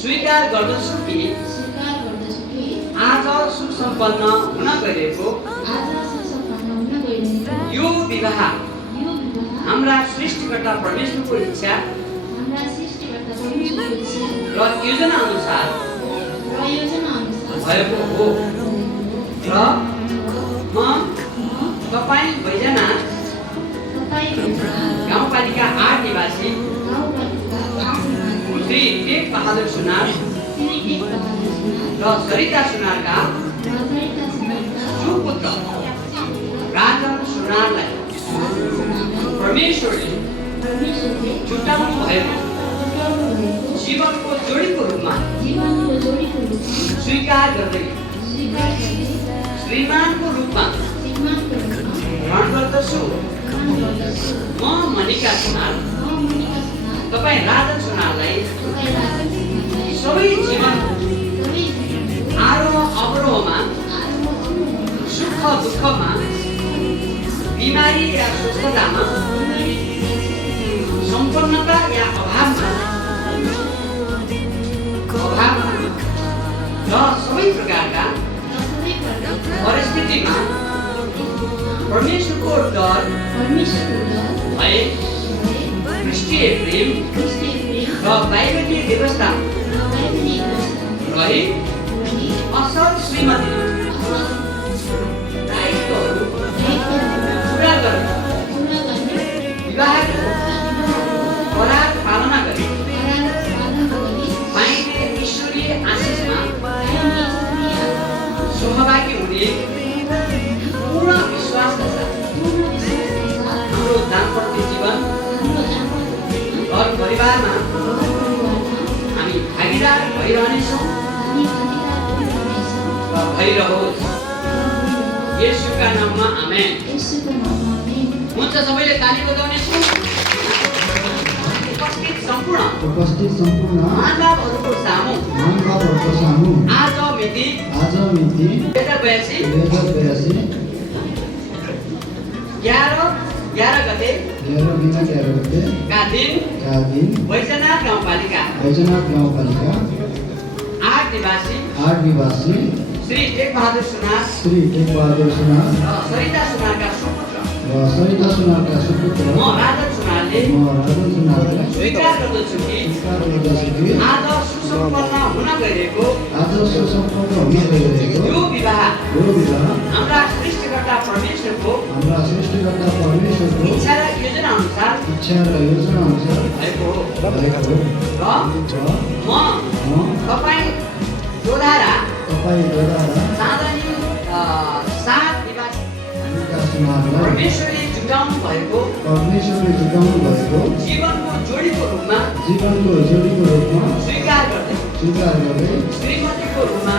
स्वीकार गर्दछु कि आज सुसम्पन्न हुन गइरहेको यो विवाह हाम्रा सृष्टिकर्ता परमेश्वरको इच्छा र योजना अनुसार भएको हो र म तपाईँ बैजनाथ गाउँपालिका 8 निवासी श्री तेजबहादुर सुनार र सरिता सुनारका सुपुत्र राजन सुनारलाई परमेश्वरले छुट्याउनु भएको जीवनको जोडीको रूपमा स्वीकार गर्दै श्रीमानको रूपमा ग्रहण गर्दछु म मनिका सुनार तपाईँ राजन सुनारलाई सबै जीवन आरोह अवरोहमा सुख दुःखमा बिमारी या स्वस्थतामा सम्पन्नता या अभावमा र सबै प्रकारका परिस्थितिमा परमेश्वरको डर भए ख्रिस्टीय प्रेम र बाइबलीय व्यवस्था रही असल श्रीमती दायित्वहरू पुरा गर्ने विवाहको करार पालना गरी पाइने ईश्वरीय आशिषमा सहभागी हुने पूर्ण विश्वासका साथ हाम्रो दाम्पत्य जीवन घर परिवारमा हामी भागीदार भइरहनेछौँ र भइरहोस्। येशूका नाममा आमेन। हुन्छ, सबैले ताली बजाउनेछौँ। उपस्थित सम्पूर्ण मानवहरूको सामु आज मिति 2082 11 गते का दिन बैजनाथ गाउँपालिका 8 निवासी श्री टेक बहादुर सुनार र सरिता सुनारका सुपुत्र म राजन सुनारले स्वीकार गर्दछु कि आज सुसम्पन्न हुन गइरहेको यो विवाह हाम्रा सृष्टिकर्ता परमेश्वरको इच्छा र योजना अनुसार भएको हो र म तपाईँ जोधारा सात निवासी परमेश्वरले जुटाउनु भएको जीवनको जोडीको रूपमा स्वीकार गर्दै श्रीमतीको रूपमा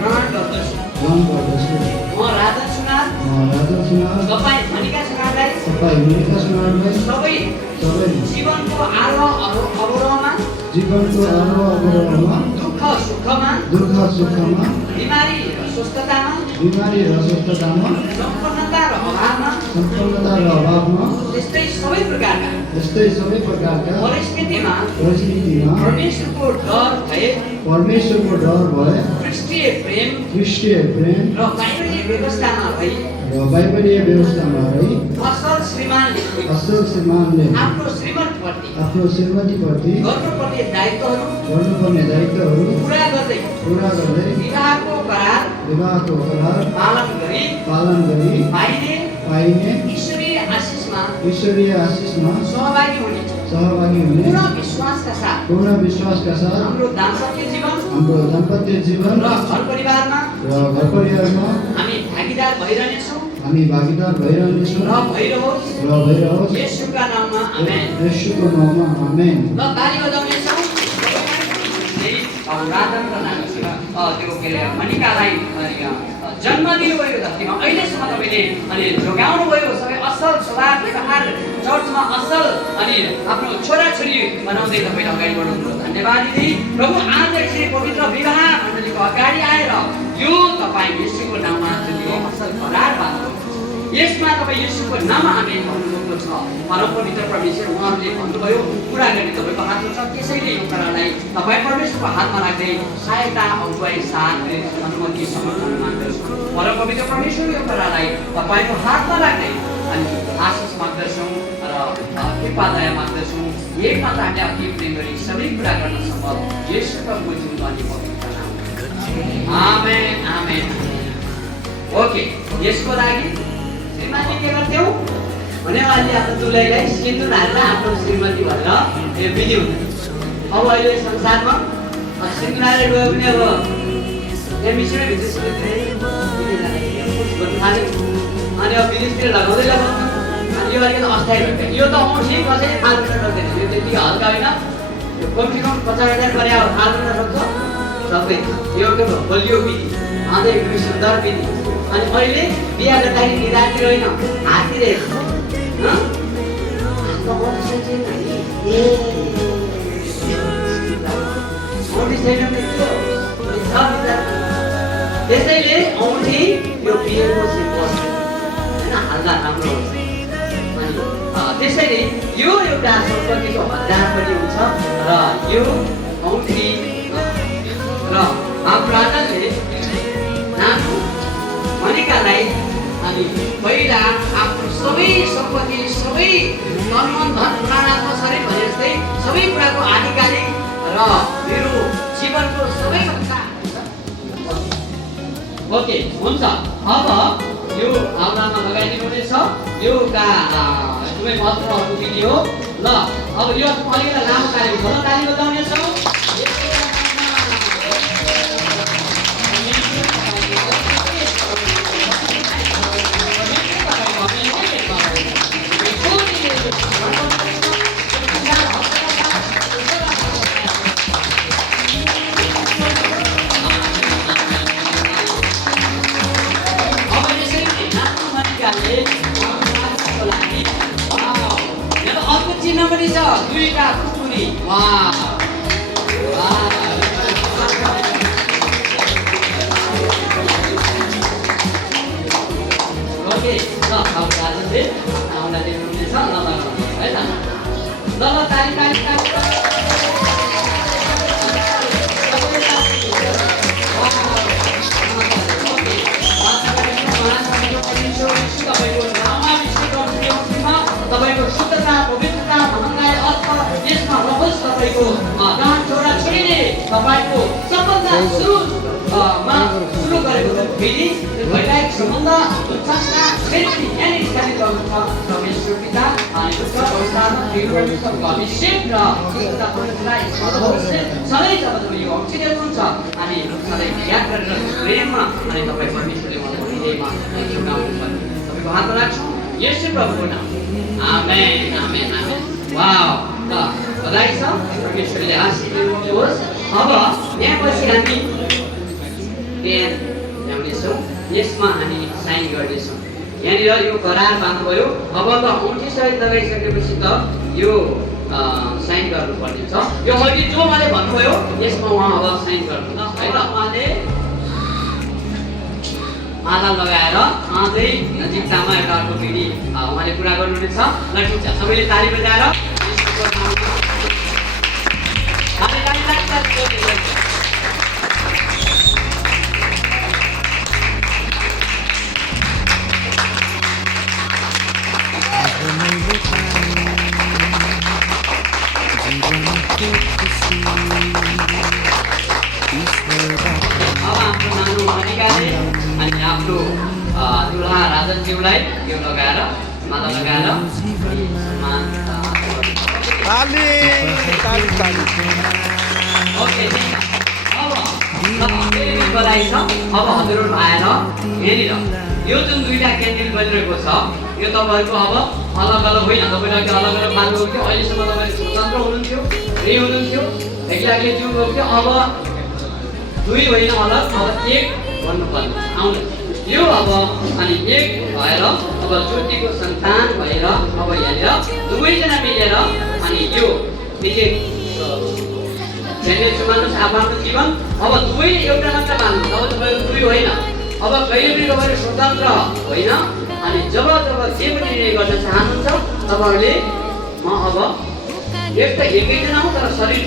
ग्रहण गर्दछु। म राजन सुनार तपाईँ मनिका सुनारलाई सबै जीवनको आरोह अवरोहमा दुःख सुखमा बिमारी र स्वस्थतामा सम्पन्नता र अभावमा त्यस्तै सबै प्रकारका परिस्थितिमा परमेश्वरको डर भए ख्रिस्टीय प्रेम र बाइबलीय व्यवस्थामा रही असल श्रीमानले आफ्नो श्रीमतीप्रति गर्नुपर्ने दायित्वहरू पुरा गर्दै विवाहको करार पालन गरी पाइने ईश्वरीय आशिषमा सहभागी हुने पूर्ण विश्वासका साथ हाम्रो दाम्पत्य जीवन र घर परिवारमा हामी भागीदार भइरहनेछौँ र भइरहोस्। येशूका नाममा आमेन। ल ताली बजाउनेछौँ। राजनको नामसँग त्यो के अरे मनिकालाई जन्म दिनुभयो धरतीमा अहिलेसम्म तपाईँले अनि जोगाउनु भयो सबै असल स्वभाव व्यवहार चर्चमा असल अनि आफ्नो छोराछोरी बनाउँदै तपाईँले अगाडि बढाउनु धन्यवाद दिदी। प्रभु आज यसरी पवित्र विवाह मण्डलीको अगाडि आएर यो तपाईँ येशूको नाममा यो असल करार बाँध्नु यसमा तपाईँ येशूको नाममा आमेन भन्नुभएको छ। परम पवित्र परमेश्वर उहाँहरूले भन्नुभयो पुरा गर्ने तपाईँको हातमा छ, त्यसैले यो कुरालाई तपाईँ परमेश्वरको हातमा राख्दै सहायता अगुवाई साथ अनुमति समर्थन माग्दछु। परम पवित्र परमेश्वर यो कुरालाई तपाईँको हातमा राख्दै अनि आशिष माग्दछौँ र कृपा दया माग्दछौँ। एक मात्र हामीले अति प्रेम गरी सबै कुरा गर्न सम्भव येशूको जिउँदो अनि पवित्र नाम आमेन आमेन। ओके, यसको लागि श्रीमती के गर्थ्यौँ भने अहिले आफ्नो दुलैलाई सिन्दुर हालेर आफ्नो श्रीमती भनेर यो विधि हुँदैन। अब अहिले संसारमा सिन्दुर हालेर गयो भने अब यहाँ मिसिनै भित्र अनि अब विदेशतिर लगाउँदै लगाउँछ। अनि यो अलिकति अस्थायी हुन्छ। यो त औँठी कसैले थाहा गर्न सक्दैन। यो त्यति हल्का होइन, यो कमसे कम 50,000 गरे अब थाहा गर्न सक्छ सबै। यो के भयो बलियो विधि, अझै एकदमै सुन्दर विधि। अनि अहिले बिहा गर्दाखेरि निधारतिर होइन हाततिर त्यसैले औँठी यो बिहेको सिम्बल होइन हाल्दा राम्रो हुन्छ। अनि त्यसैले यो एउटा सम्पत्तिको भण्डार पनि हुन्छ र यो औँठी र हाम्रो आनन्दले नाम भनेकालाई हामी पहिला आफ्नो सबै सम्पत्ति सबै तन मन धन प्राणात्मा शरीर भने जस्तै सबै कुराको आधिकारिक र मेरो जीवनको सबैभन्दा ओके हुन्छ। अब यो भावनामा लगाइदिनु हुनेछ यो एउटा एकदमै महत्त्वपूर्ण विधि हो ल। अब यो अलिकति लामो ताली भन्न ताली बजाउनेछौँ। अर्को चिन्ह पनि छ दुईटा खुकुरी ओके ल अब राजनले आउँदा देख्नुहुनेछ ल है त ल ताली ताली ताली तपाईको शुद्धता पवित्रता महँगाई अर्थ यसमा रहोस्। तपाईको जहाँ छोरा छोरीले तपाईको सम्बन्ध सुरुमा सुरु गरेको फेरि वैवाहिक सम्बन्ध संस्था फेरि पनि यहाँनिर स्थापित गर्नुहुन्छ। परमेश्वर पिता अनि पुत्र पवित्र आत्माको अभिषेक र शुद्धता पवित्रतालाई सधैँ जब तपाईँ यो औँठी देख्नुहुन्छ अनि सधैँ याद गरेर प्रेममा अनि तपाईँ परमेश्वरले मलाई हृदयमा सुनाउनु पर्ने तपाईँको हातमा राख्छौँ यसै प्रभुको नाम आमेन आमेन आमेन। वाउ ल बधाई छ परमेश्वरले आशीर्वाद दिनुहोस्। अब यहाँ पछि हामी पेन ल्याउनेछौँ यसमा हामी साइन गर्नेछौँ। यहाँनिर यो करार बाँध्नुभयो। अब त औँठी सहित लगाइसकेपछि त यो साइन गर्नुपर्ने छ। यो अघि जो मैले भन्नुभयो यसमा उहाँ अब साइन गर्नु ल है त। उहाँले माला लगाएर अझै नजिकतामा एउटा अर्को पिँढी उहाँले पुरा गर्नुहुनेछ। ल ठिक छ सबैले ताली बजाएर अनि आफ्नो दुलहा राजनज्यूलाई यो लगाएर माला लगाएर ओके अब बधाई छ। अब हजुरहरू आएर यहाँनिर यो जुन दुईटा क्यान्डिल बलिरहेको छ यो तपाईँहरूको अब अलग अलग होइन। तपाईँले अलग अलग मान्नुभएको थियो। अहिलेसम्म तपाईँले स्वतन्त्र हुनुहुन्थ्यो फ्री हुनुहुन्थ्यो एक्लै जिउनुभएको थियो। अब दुई होइन अलग अब एक भन्नुपर्ने आउनु यो अब अनि एक भएर अब ज्योतिको सन्तान भएर अब यहाँनिर दुवैजना मिलेर अनि यो निकै मान्नुहोस् आफ्नो जीवन अब दुवै एउटा मात्र मान्नु। अब तपाईँको दुई होइन अब कहिले पनि तपाईँले स्वतन्त्र होइन। अनि जब जब जे पनि निर्णय गर्न चाहनुहुन्छ तपाईँहरूले म अब एक त एकैजना हौ तर शरीर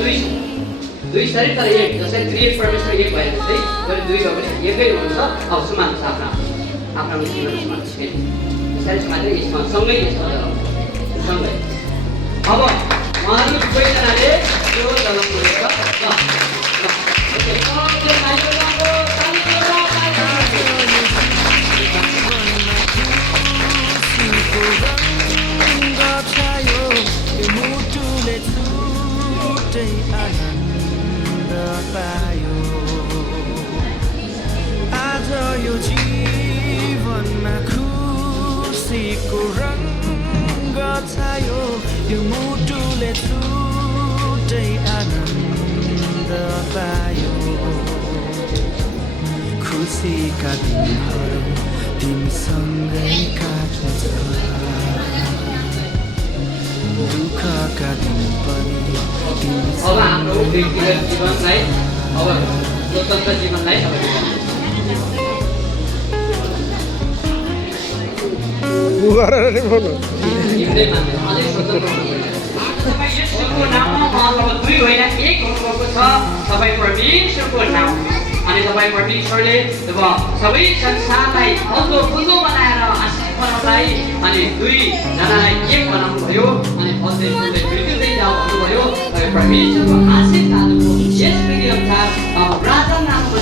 दुई शरीर तर एक जस्तै त्रिएक परमेश्वर एक भए जस्तै गरी दुईको पनि एकै हुन्छ। अब सुमान्नुहोस् आफ्नो जीवन सुमान्नुहोस् फेरि त्यसरी सुमान्दै यसमा सँगै सँगै अब उहाँहरू दुवैजनाले त्यो जलाउनु आज यो जीवनमा खुसीको रङ्ग छायो यो मुटुले छुट्टै आनन्द पायो। खुसीका दिनहरू तिमीसँगै काट्छ दुःखका दिन पनि अब हाम्रो व्यक्तिगत जीवनलाई अब स्वतन्त्र जीवनलाई गरेर नि बोल्नु हिउँदै मान्दैन अझै स्वतन्त्र हुनुपर्छ तपाईँ यसको नाममा उहाँसँग दुई होइन एक हुनुभएको छ तपाईँ परमेश्वरको नाम अनि तपाईँ परमेश्वरले जब सबै संसारलाई अल्लो फुल्लो बनाएर आशिष बनाउनलाई अनि दुईजनालाई एक बनाउनु भयो अनि फल्दै फुल्दै बिर्किँदै जाऊ भन्नुभयो तपाईँ परमेश्वरको आशिष तानुको यस विधि अनुसार प्रार्थना नामका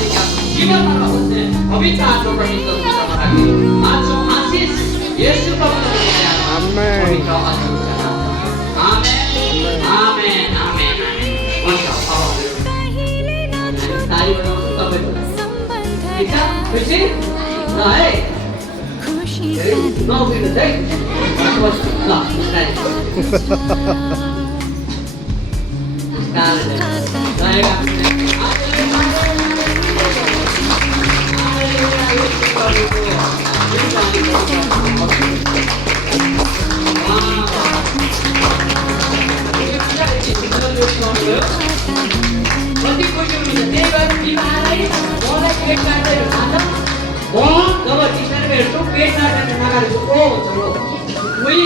जीवनमा रहन्छ पवित्र आत्मा परमेश्वरको नाममा राख्नु आज आशिष यसो प्रभुले आमेन आमेन आमेन आमेन हुन्छ ताली बजाउँछु तपाईँको ठिक छ खुसी ल है खुशी नउठिनु है बस्नु ल कति खुसी हुनुहुन्छ त्यही भएर तिमीहरूलाई मलाई पेट काटेर खान्छ म जब टिचरले हेर्छु पेट काटेर नगाडेको ओ हुन्छ उही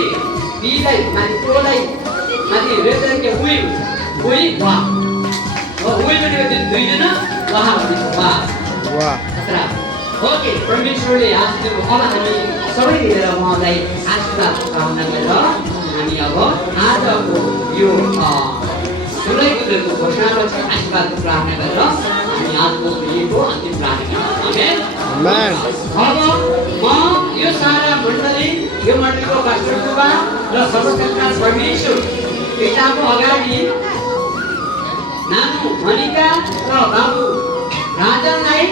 बीलाई माथि ओलाई माथि रेजर के उही हुन्छ उही वा उही पनि दुईजना वाह भनेको वाह वाह खतरा ओके परमेश्वरले आशीष अब हामी सबै मिलेर उहाँलाई आशीर्वाद प्रार्थना गरेर हामी अब आजको यो जुलाईको घोषणापछि आशीर्वादको प्रार्थना गरेर हामी आजको बिहेको अन्तिम प्रार्थना आमेन आमेन अब म यो सारा मण्डली यो मण्डलीको पास्टर बुबा र सर्वशक्तिमान परमेश्वर पिताको अगाडि नानु मनिका र बाबु राजनलाई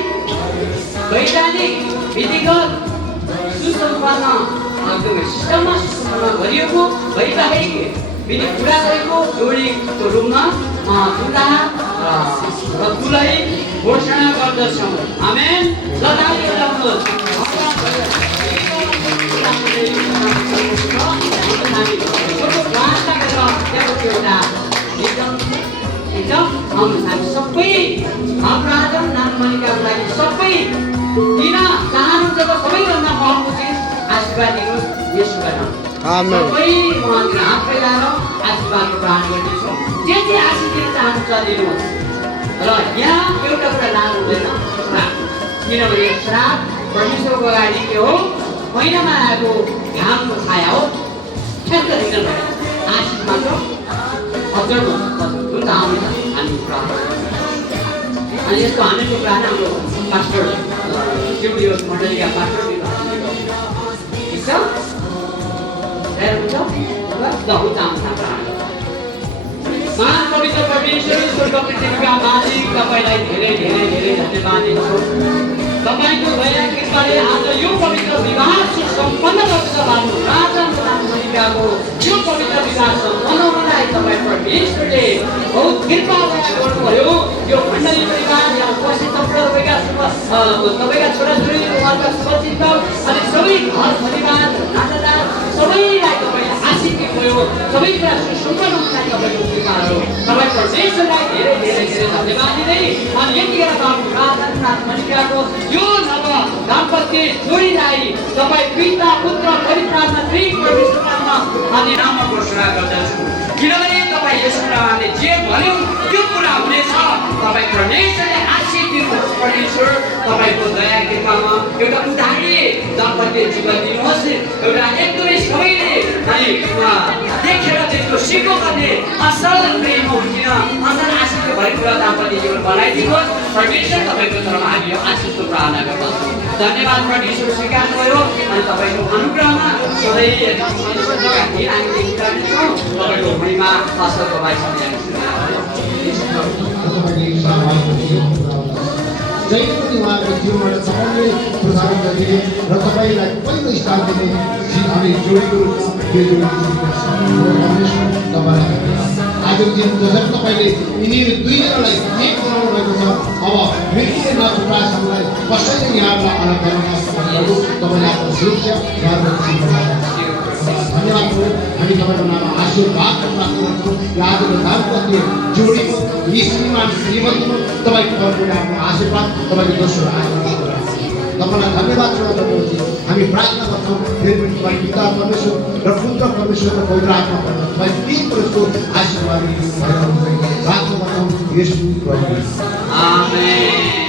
वैधानिक विधिगत सुसम्पन्न एकदमै सुसम्पन्न गरिएको वैवाहिक विधि पुरा गरेको जोडीको रूपमा दुलहा र दुलही घोषणा गर्दछौँ आमेन ल ताली बजाउनुहोस् हामी छोटो प्रार्थना गरेर त्यहाँको एउटा एकदम हामी सबै हाम्रो आज नाम मनिकाको लागि सबै किन चाहनुहुन्छ त सबैभन्दा महत्त्वपूर्ण चिज आशीर्वाद दिनुहोस् यसोका नाम आमेन सबै उहाँतिर हात फैलाएर आशीर्वादको प्रार्थना गर्नेछौँ जे आशीष दिन चाहनुहुन्छ दिनुहोस् र यहाँ एउटा कुरा लानु हुँदैन श्राप किनभने श्राप परमेश्वरको अगाडि के हो महिनामा आएको घामको छाया हो ठ्याक्क दिन भयो आशीष मात्र अझ हुन्छ आउँछ हामी प्रार्थना अनि यसको हामीको प्रार्थना हाम्रो पास्टर शिवयो मण्डलीका पास्टर ठिक छ हुन्छ ल हुन्छ आउँछ महान पवित्र परमेश्वर स्वर्ग पृथ्वीका मालिक तपाईँलाई धेरै धेरै धेरै धन्यवाद दिन्छु तपाईँको दया कृपाले आज यो पवित्र विवाह सम्पन्न गर्छ बाबु राजा मनिकाको यो पवित्र विवाह सम्पन्नलाई तपाईँ परमेश्वरले बहुत कृपा गर्नुभयो यो मण्डली परिवार यहाँ उपस्थित तपाईँका छोराछोरी उहाँका शुभचिन्त अनि सबै घर परिवार नातादार सबैलाई तपाईँले आशीष दिनुभयो सबै कुरा सुसम्पन्न हुनलाई तपाईँको कृपाहरू तपाईँ परमेश्वरलाई धेरै धेरै धेरै धन्यवाद दिँदै अनि यतिखेर बाबु राजा मनिकाको यो नव दाम्पत्य जोडीलाई तपाईँ पिता पुत्र पवित्र आत्मा त्रिएक परमेश्वरमा अनि नाममा घोषणा गर्दछु किनभने तपाईँ यस कुराले जे भन्यो त्यो कुरा हुनेछ तपाईँ परमेश्वरले आशीष दिनुहोस् परमेश्वर तपाईँको दया कृपामा एउटा उदाहरणीय दाम्पत्य जीवन दिनुहोस् एउटा एकदमै सबैले अनि देखेर त्यसको सिको गर्ने असल प्रेम हुन्किन असल आशीषको भएको कुरा दाम्पत्य जीवन बनाइदिनुहोस् परमेश्वर तपाईँको तर्फमा हामी आशीषको प्रार्थना गर्दछौँ धन्यवाद परमेश्वर स्वीकार्नुभयो अनि तपाईँको अनुग्रहमा सधैँ हामी तपाईँको भुँडीमा असलको जय पनि उहाँको जीवनबाट सबैले प्रसारण गरिदिने र तपाईँलाई पहिलो स्थान दिने हामी जोडीको तपाईँलाई आजको दिन जसरी तपाईँले यिनीहरू दुईजनालाई एक बनाउनु भएको छ अब मृत्युले नछुटाएसम्मलाई कसैले यहाँलाई अलग गर्न नसक्नु तपाईँले आफ्नो सुरक्षा धन्यवाद हो हामी तपाईँको नाममा आशीर्वाद प्राप्त गर्छौँ र आजको दाम्पत्य जोडीको यी श्रीमान श्रीमतीको तपाईँको आफ्नो आशीर्वाद तपाईँको दोस्रो आशीर्वाद तपाईँलाई धन्यवाद चढाउँदपछि हामी प्रार्थना गर्छौँ फेरि पनि तपाईँ पिता परमेश्वर र पुत्र परमेश्वर र पवित्र आत्मा परमेश्वर तपाईँ तीन पुरुषको आशीर्वाद प्रार्थना गर्छौँ येशू प्रभु आमेन।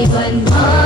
जीवन